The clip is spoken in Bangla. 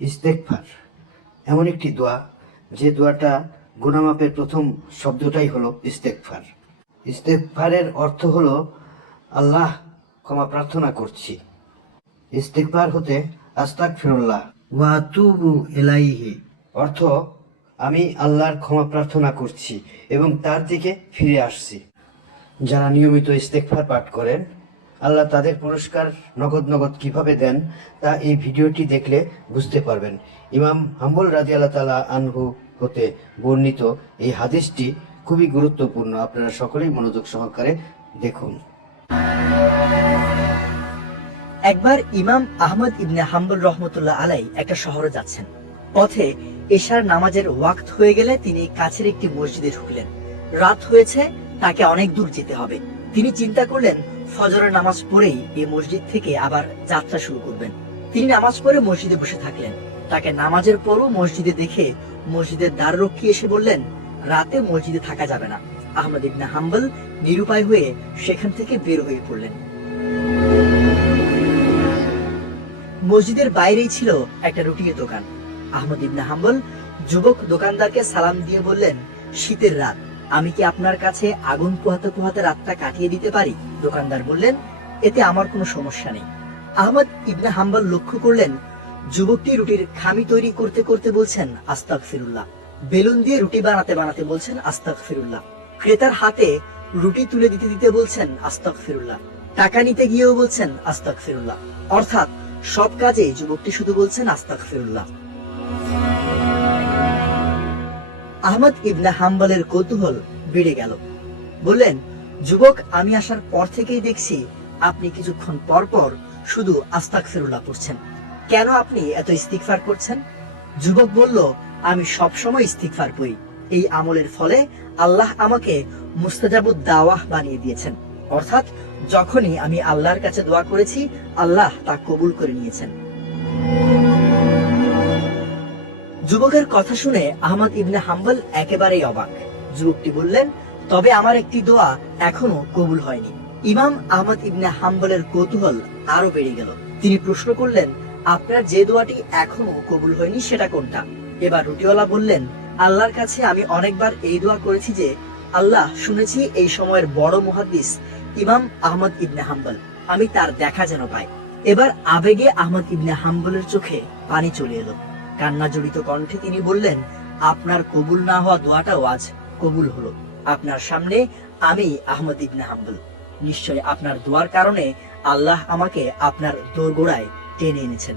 ইস্তেকফার। এমন একটি দোয়া, যে দোয়াটা গুনামাপের প্রথম শব্দটাই হলো ইস্তেকফার। ইস্তেকফারের অর্থ হলো, আল্লাহ ক্ষমা প্রার্থনা করছি। ইস্তেকফার হতে আস্তাক ফিরুল্লাহ ওয়াতুবু এলাইহি অর্থ, আমি আল্লাহর ক্ষমা প্রার্থনা করছি এবং তার দিকে ফিরে আসছি। যারা নিয়মিত ইস্তেকফার পাঠ করেন আল্লাহ তাদের পুরস্কার নগদ নগদ কীভাবে দেন তা এই ভিডিওটি দেখলে বুঝতে পারবেন। ইমাম হাম্বুল রাজি আল্লাহ তালা আনহু হতে বর্ণিত এই হাদিসটি খুবই গুরুত্বপূর্ণ। আপনারা সকলেই মনোযোগ সহকারে দেখুন। একবার ইমাম আহমদ ইবনে হাম্বুল রহমতুল্লাহ আলাই একটা শহরে যাচ্ছেন। পথে এশার নামাজের ওয়াক্ত হয়ে গেলে তিনি কাছের একটি মসজিদে ঢুকলেন। রাত হয়েছে, তাকে অনেক দূর যেতে হবে। তিনি চিন্তা করলেন ফজরের নামাজ পড়েই এই মসজিদ থেকে আবার যাত্রা শুরু করবেন। তিনি নামাজ পড়ে মসজিদে বসে থাকলেন। তাকে নামাজের পরও মসজিদে দেখে মসজিদের দ্বাররক্ষী এসে বললেন, রাতে মসজিদে থাকা যাবে না। আহমদ ইবনে হাম্বল নিরুপায় হয়ে সেখান থেকে বের হয়ে পড়লেন। মসজিদের বাইরেই ছিল একটা রুটির দোকান। আহমদ ইবনে হাম্বল যুবক দোকানদারকে সালাম দিয়ে বললেন, শীতের রাত। আমি কি আপনার কাছে আগুন পোহাতে পোহাতে রাতটা কাটিয়ে দিতে পারি? দোকানদার বললেন, এতে আমার কোনো সমস্যা নেই। আহমদ ইবনে হাম্বল লক্ষ্য করলেন, যুবকটি রুটির খামি তৈরি করতে করতে বলছেন আস্তাক ফিরুল্লাহ বেলুন দিয়ে রুটি বানাতে বানাতে বলছেন আস্তাক ফিরুল্লাহ ক্রেতার হাতে রুটি তুলে দিতে দিতে বলছেন আস্তাক ফিরুল্লাহ টাকা নিতে গিয়েও বলছেন আস্তাক ফিরুল্লাহ অর্থাৎ সব কাজে যুবকটি শুধু বলছেন আস্তাক ফিরুল্লাহ আহমদ ইবনে হাম্বলের কৌতূহল বেড়ে গেল। বললেন, যুবক, আমি আসার পর থেকেই দেখছি আপনি কিছুক্ষণ পর পর শুধু আস্তাক ফিরুল্লাহ পড়ছেন। কেন আপনি এত ইস্তিগফার করছেন? যুবক বলল, আমি সব সময় ইস্তিগফার পড়ি এই আমলের ফলে আল্লাহ আমাকে মুস্তাজাবুদ দাওয়াহ বানিয়ে দিয়েছেন। অর্থাৎ যখনই আমি আল্লাহর কাছে দোয়া করেছি, আল্লাহ তা কবুল করে নিয়েছেন। যুবকের কথা শুনে আহমদ ইবনে হাম্বল একেবারেই অবাক। যুবকটি বললেন, তবে আমার একটি দোয়া এখনও কবুল হয়নি। ইমাম আহমদ ইবনে হাম্বলের কৌতূহল আরও বেড়ে গেল। তিনি প্রশ্ন করলেন, আপনার যে দোয়াটি এখনও কবুল হয়নি সেটা কোনটা? এবার রুটিওয়ালা বললেন, আল্লাহর কাছে আমি অনেকবার এই দোয়া করেছি যে আল্লাহ শুনেছি এই সময়ের বড় মুহাদ্দিস ইমাম আহমদ ইবনে হাম্বল। আমি তার দেখা যেন পাই। এবার আবেগে আহমদ ইবনে হাম্বলের চোখে পানি চলে এলো। কান্না জড়িত কণ্ঠে তিনি বললেন, আপনার কবুল না হওয়া দোয়াটাও আজ কবুল হলো। আপনার সামনে আমি আহমদ ইবনে হাম্বল। নিশ্চয় আপনার দোয়ার কারণে আল্লাহ আমাকে আপনার দোরগোড়ায় টেনে এনেছেন।